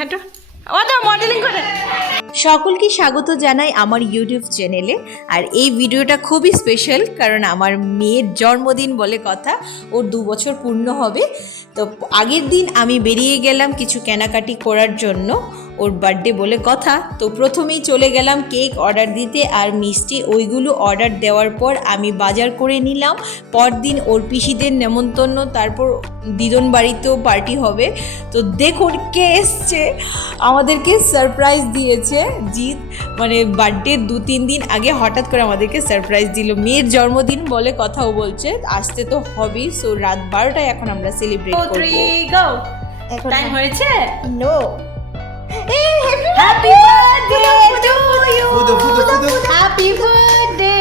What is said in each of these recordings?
হাঁটো ও তো মডেলিং করে। সকলকে স্বাগত জানাই আমার ইউটিউব চ্যানেলে। আর এই ভিডিওটা খুবই স্পেশাল, কারণ আমার মেয়ের জন্মদিন বলে কথা, ওর 2 বছর পূর্ণ হবে। তো আগের দিন আমি বেরিয়ে গেলাম কিছু কেনাকাটি করার জন্য, ওর বার্থডে বলে কথা। তো প্রথমেই চলে গেলাম কেক অর্ডার দিতে আর মিষ্টি, ওইগুলো অর্ডার দেওয়ার পর আমি বাজার করে নিলাম। পরদিন ওর পিসিদের নেমন্তন্ন, তারপর দিদন বাড়িতেও পার্টি হবে। তো দেখুন কে এসছে, আমাদেরকে সারপ্রাইজ দিয়েছে জিৎ। মানে বার্থডে 2-3 দিন আগে হঠাৎ করে আমাদেরকে সারপ্রাইজ দিল। মেয়ের জন্মদিন বলে কথাও বলছে, আসতে তো হবেই। সো রাত 12টায় এখন আমরা সেলিব্রেট করব। 3 গো টাইম হয়েছে। No happy birthday to you, happy birthday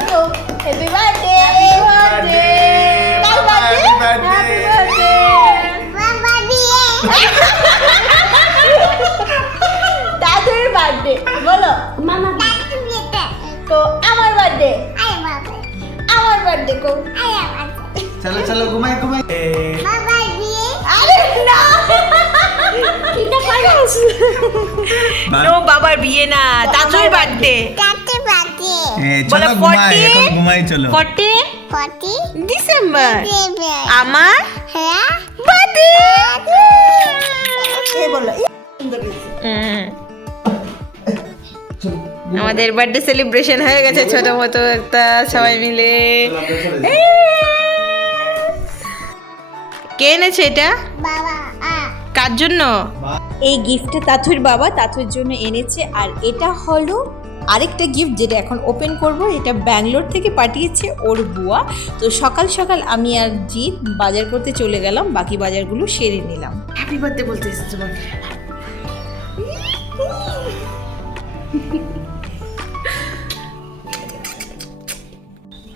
to you, happy birthday, happy birthday, happy birthday, দাদুর বার্থডে বলো মামা, তো আমার বার্থডে, আমার বার্থডে কো, চলো চলো ঘুমাই ঘুমাই। আরে না নো, বাবার বিয়ে না, দাদুর বার্থডে। চলো ঘুমাই, এখন ঘুমাই চলো। 14 ডিসেম্বর আমার বার্থডে। আমাদের বার্থডে সেলিব্রেশন হয়ে গেছে ছোট মতো একটা, সবাই মিলে। কে এনেছে এটা? কার জন্য? এই গিফটটা তাথুর বাবা তাথুর জন্য এনেছে। আর এটা হলো আরেকটা গিফট যেটা এখন ওপেন করব। এটা ব্যাঙ্গালোর থেকে পাঠিয়েছে ওর বুয়া। তো সকাল সকাল আমি আর জিৎ বাজার করতে চলে গেলাম, বাকি বাজারগুলো সেরে নিলাম। হ্যাপি বার্থডে বলতে এসেছে তোমার।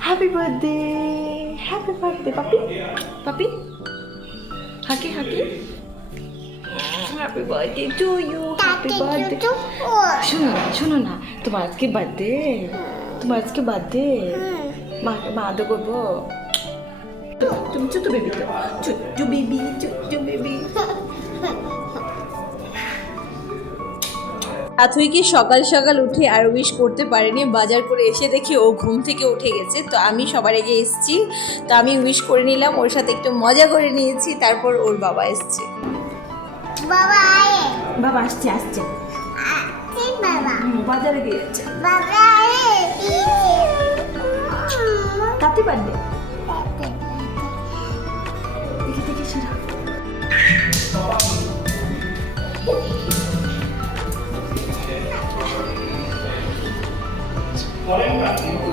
হ্যাপি বার্থডে, হ্যাপি বার্থডে পাপি, পাপি হাকি হাকি। Happy birthday to you, happy birthday. শোনো শোনো না, তোমার আজকে বার্থডে, তোমার আজকে বার্থডে। মা আদর করবো। তুমি ছোট বেবি, তো ছোট্ট বেবি, ছোট্ট বেবি। আথুইকে সকাল সকাল উঠে আর উইশ করতে পারেনি, বাজার করে এসে দেখি ও ঘুম থেকে উঠে গেছে। তো আমি সবার আগে এসেছি, তো আমি উইশ করে নিলাম, ওর সাথে একটু মজা করে নিয়েছি। তারপর ওর বাবা এসছে। বাবা আসছে আসছে, বাজারে গিয়েছে। তাতে বার্থডে দেখি দেখি সেরা।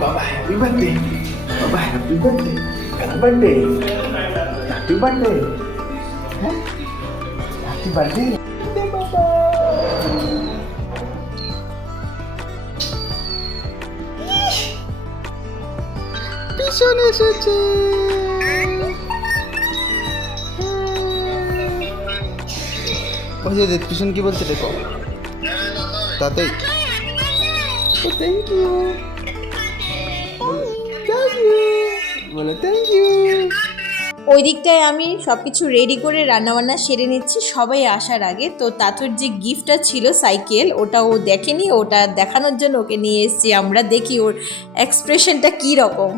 বাবা হ্যাপি বার্থডে, বাবা happy birthday, happy birthday, happy birthday, happy birthday বাবা। পিছনে এসেছে। ওই যে পিছন কি বলছে দেখো, তাতেই থ্যাংক ইউ বলে, থ্যাংক ইউ। ওই দিকটায় আমি সব কিছু রেডি করে রান্নাবান্না সেরে নিচ্ছি সবাই আসার আগে। তো তাতুর যে গিফটটা ছিল সাইকেল, ওটা ও দেখেনি, ওটা দেখানোর জন্য ওকে নিয়ে এসেছি আমরা। দেখি ওর এক্সপ্রেশনটা কি রকম।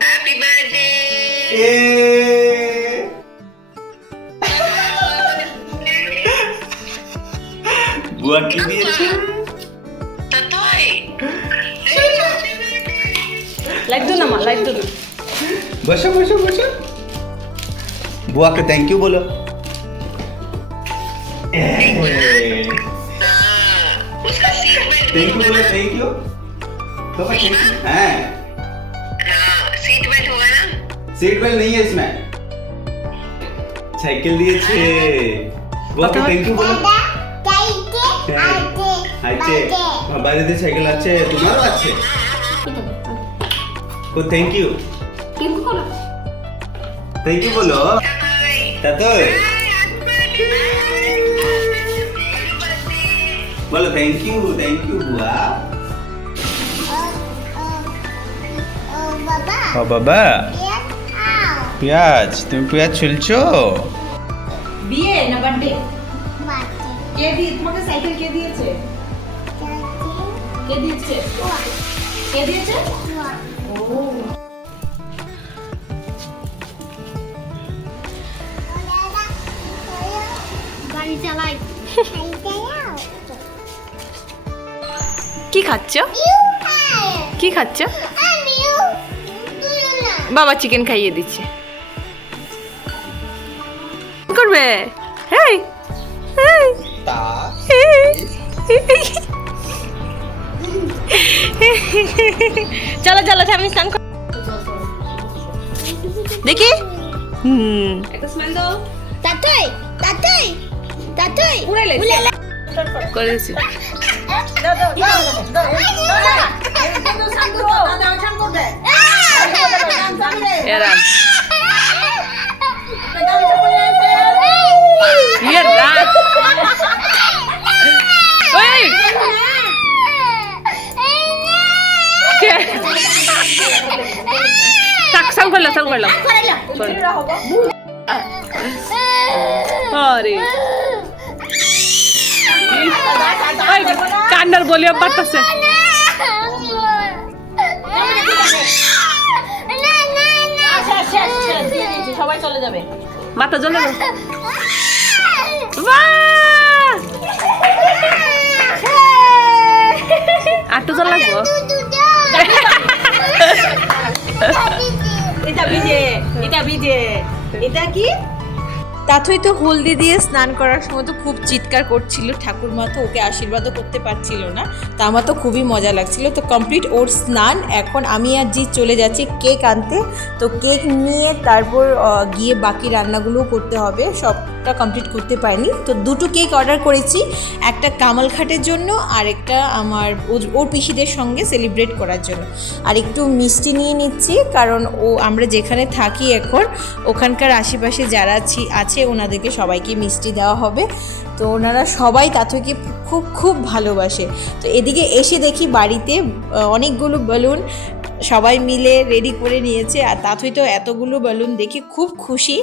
Happy birthday. বুয়া কি দিয়েছে? লাইক দো না মা, লাইক দো। বসো বসো বসো, বুয়াকে থ্যাংক ইউ বলো। থ্যাংক ইউ बोलो, थैंक यू तो थैंक यू। हाँ सीट बेल्ट होगा ना? सीट बेल्ट नहीं है इसमें। साइकिल दिए छे, বুয়াকে থ্যাংক ইউ বলো। আছে বাড়িতে সাইকেল আছে, তোমারও আছে। को थैंक यू, थैंक यू बोलो। তাতই बोलो थैंक यू बुआ। बाबा बाबा পেঁয়াজ, তুমি পেঁয়াজ ছুলছো? বিয়ে না বার্থডে? কে দিয়ে তোমাকে সাইকেল কে দিয়েছে? কে দিয়েছে? কে দিয়েছে? ও গাড়ি চালাই। কি খাচ্ছ? কি খাচ্ছ? বাবা চিকেন খাইয়ে দিচ্ছে। করবে? হেই হেই চলো চলো আমি স্নান কর দেখি। একটা স্মেল দাও। তাতই তাতই তাতই উড়ালে করে দিছি। এরা ইয়ে রাত ওই সাং করলাম আরে কান্নার বলিও বাড়তেছে। সবাই চলে যাবে মাথা জ্বলে আটটু জল লাগবো। এটা কি? তাথই তো হলদি দিয়ে স্নান করার সময় তো খুব চিৎকার করছিল, ঠাকুরমা তো ওকে আশীর্বাদও করতে পারছিল না, তা আমার তো খুবই মজা লাগছিল। তো কমপ্লিট ওর স্নান। এখন আমি আর জি চলে যাচ্ছি কেক আনতে। তো কেক নিয়ে তারপর গিয়ে বাকি রান্নাগুলোও করতে হবে, সবটা কমপ্লিট করতে পারিনি। তো দুটো কেক অর্ডার করেছি, একটা কামালঘাটের জন্য আর একটা আমার ওর পিসিদের সঙ্গে সেলিব্রেট করার জন্য। আর একটু মিষ্টি নিয়ে নিচ্ছি, কারণ আমরা যেখানে থাকি এখন ওখানকার আশেপাশে যারা আছে ওনাদেরকে সবাইকে মিষ্টি দেওয়া হবে। তো ওনারা সবাই তাথইকে খুব খুব ভালোবাসে। তো এদিকে এসে দেখি বাড়িতে অনেকগুলো বেলুন সবাই মিলে রেডি করে নিয়েছে, আর তাথই তো এতগুলো বেলুন দেখে খুব খুশি,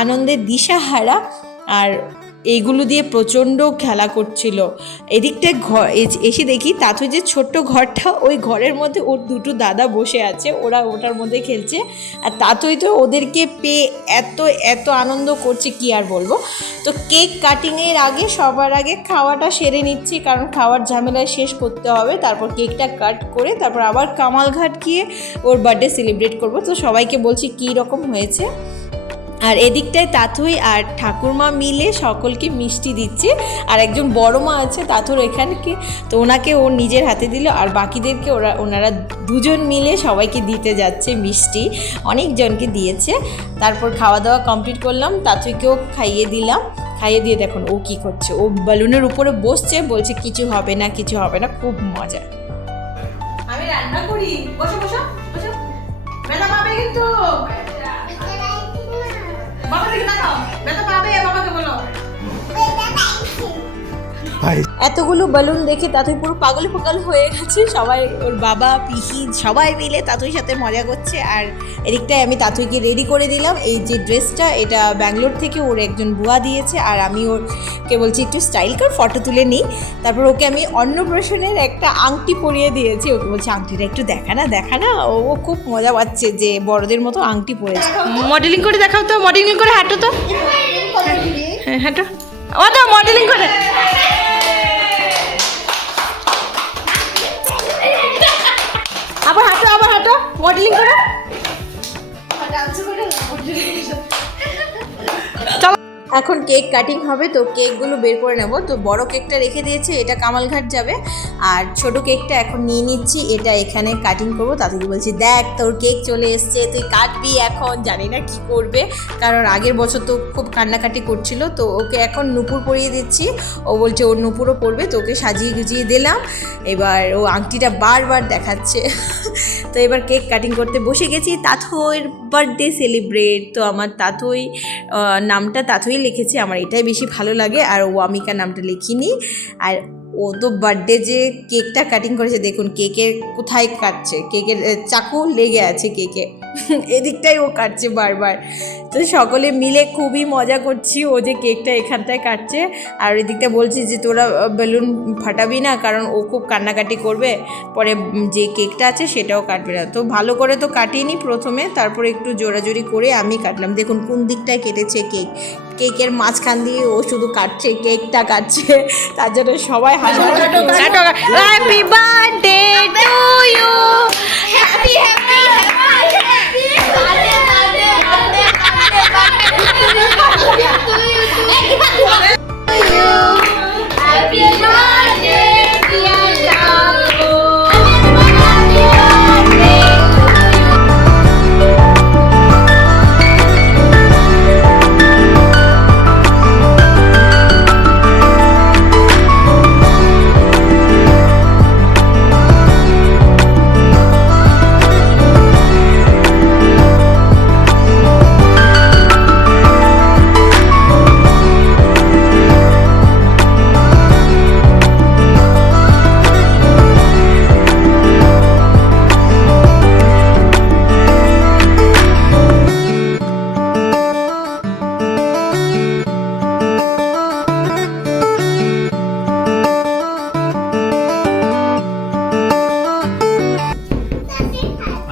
আনন্দে দিশাহারা, আর এইগুলো দিয়ে প্রচণ্ড খেলা করছিল। এদিকটায় এসে দেখি তাথই যে ছোট্ট ঘরটা, ওই ঘরের মধ্যে ওর দুটো দাদা বসে আছে, ওরা ওটার মধ্যে খেলছে। আর তাথই তো ওদেরকে পেয়ে এত এত আনন্দ করছে কি আর বলবো। তো কেক কাটিংয়ের আগে সবার আগে খাওয়াটা সেরে নিচ্ছি, কারণ খাওয়ার ঝামেলায় শেষ করতে হবে। তারপর কেকটা কাট করে তারপর আবার কামালঘাট গিয়ে ওর বার্থডে সেলিব্রেট করব। তো সবাইকে বলছি কী রকম হয়েছে। আর এদিকটায় তাথই আর ঠাকুরমা মিলে সকলকে মিষ্টি দিচ্ছে, আর একজন বড় মা আছে তাথর এখানকে, তো ওনাকে ওর নিজের হাতে দিল, আর বাকিদেরকে ওনারা দুজন মিলে সবাইকে দিতে যাচ্ছে মিষ্টি, অনেকজনকে দিয়েছে। তারপর খাওয়া দাওয়া কমপ্লিট করলাম, তাথইকেও খাইয়ে দিলাম। খাইয়ে দিয়ে দেখুন ও কী করছে, ও বেলুনের উপরে বসছে, বলছে কিছু হবে না কিছু হবে না, খুব মজা। আমি রান্না করি, বসো বসো বসো, বেলা পাবে কিন্তু এতগুলো বেলুন দেখে তাথই পুরো পাগল হয়ে গেছে। সবাই ওর বাবা পিসি সবাই মিলে তাথইর সাথে মজা করছে। আর এদিকটায় আমি তাথইকে রেডি করে দিলাম। এই যে ড্রেসটা, এটা ব্যাঙ্গালোর থেকে ওর একজন বুয়া দিয়েছে, আর আমি ওরকে বলছি একটু স্টাইল কর, ফটো তুলে নিই। তারপর ওকে আমি অন্নপ্রাশনের একটা আংটি পরিয়ে দিয়েছি, ওকে বলছি আংটিটা একটু দেখা না। ও খুব মজা পাচ্ছে যে বড়দের মতো আংটি পরেছে। মডেলিং করে দেখাও তো, মডেলিং করে হাঁটো তো, হ্যাঁ হাঁটো, ও তো মডেলিং করে। আবার হাঁটো মডেলিং করো। চলো এখন কেক কাটিং হবে, তো কেকগুলো বের করে নেব। তো বড় কেকটা রেখে দিয়েছে, এটা কামালঘাট যাবে, আর ছোট কেকটা এখন নিয়ে নিচ্ছি, এটা এখানে কাটিং করবো। তাদেরকে বলছি দেখ তোর কেক চলে এসছে, তুই কাটবি এখন, জানি না কি করবে, কারণ আগের বছর তো খুব কান্নাকাটি করছিল। তো ওকে এখন নুপুর পরিয়ে দিচ্ছি, ও বলছে ওর নুপুরও পরবে, তো ওকে সাজিয়ে গুজিয়ে দিলাম। এবার ও আংটিটা বারবার দেখাচ্ছে। তো এবার কেক কাটিং করতে বসে গেছি। তাথইর বার্থডে সেলিব্রেট, তো আমার তাথই নামটা তাথই লিখেছি, আমার এটাই বেশি ভালো লাগে, আর ওয়ামিকা নামটা লিখিনি। আর ও তো বার্থডে যে কেকটা কাটিং করেছে, দেখুন কেকের কোথায় কাটছে, কেকের চাকু লেগে আছে কেকে। এদিকটাই ও কাটছে বারবার। তো সকলে মিলে খুবই মজা করছি, ও যে কেকটা এখানটায় কাটছে আর এদিকটা বলছি যে তোরা বেলুন ফাটাবি না, কারণ ও খুব কান্নাকাটি করবে, পরে যে কেকটা আছে সেটাও কাটবে না। তো ভালো করে তো কাটিনি প্রথমে, তারপরে একটু জোরাজোরি করে আমি কাটলাম। দেখুন কোন দিকটায় কেটেছে কেকের মাঝখান দিয়ে ও শুধু কাটছে, কেকটা কাটছে, তার জন্য সবাই হাসাহাসি। Happy birthday to you, happy happy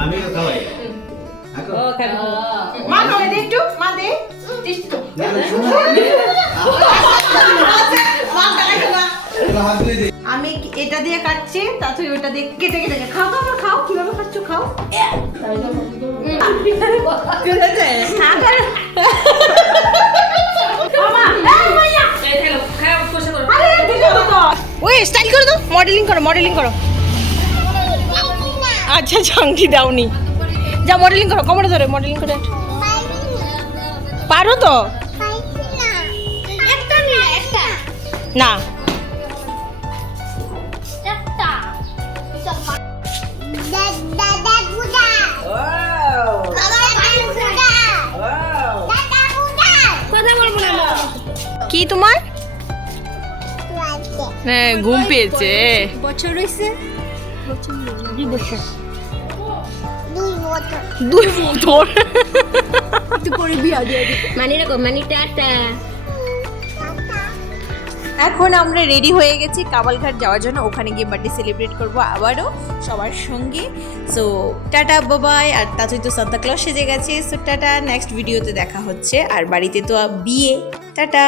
আমিও খাওয়াই মা খাওয়াই দে একটু, মা দে। আমি এটা দিয়ে কাটছি, তাছাড়া ওটা দিয়ে কেটে কেটে খাও। তো আমার খাও, কিভাবে খাচ্ছ খাও। ওই স্টাইল করে দাও, মডেলিং করো, মডেলিং করো। আচ্ছা চাংটি দাওনি, যা মডেলিং করো, কোমরে ধরে মডেলিং করে। পারো তো না? কি তোমার? হ্যাঁ ঘুম পেয়েছে। বছর হইছে 2 বছর। 2 বছর। একটু পরে বিয়া দিয়ে দিই। মানি রাখো, মানি টাটা। এখন আমরা রেডি হয়ে গেছি কামালঘাট যাওয়ার জন্য, ওখানে গিয়ে বার্থডে সেলিব্রেট করবো আবারও সবার সঙ্গে। সো টাটা বাবাই। আর তাতেই তো সান্তা ক্লজ সেজে গেছে। সো টাটা, নেক্সট ভিডিওতে দেখা হচ্ছে। আর বাড়িতে তো বিয়ে। টাটা।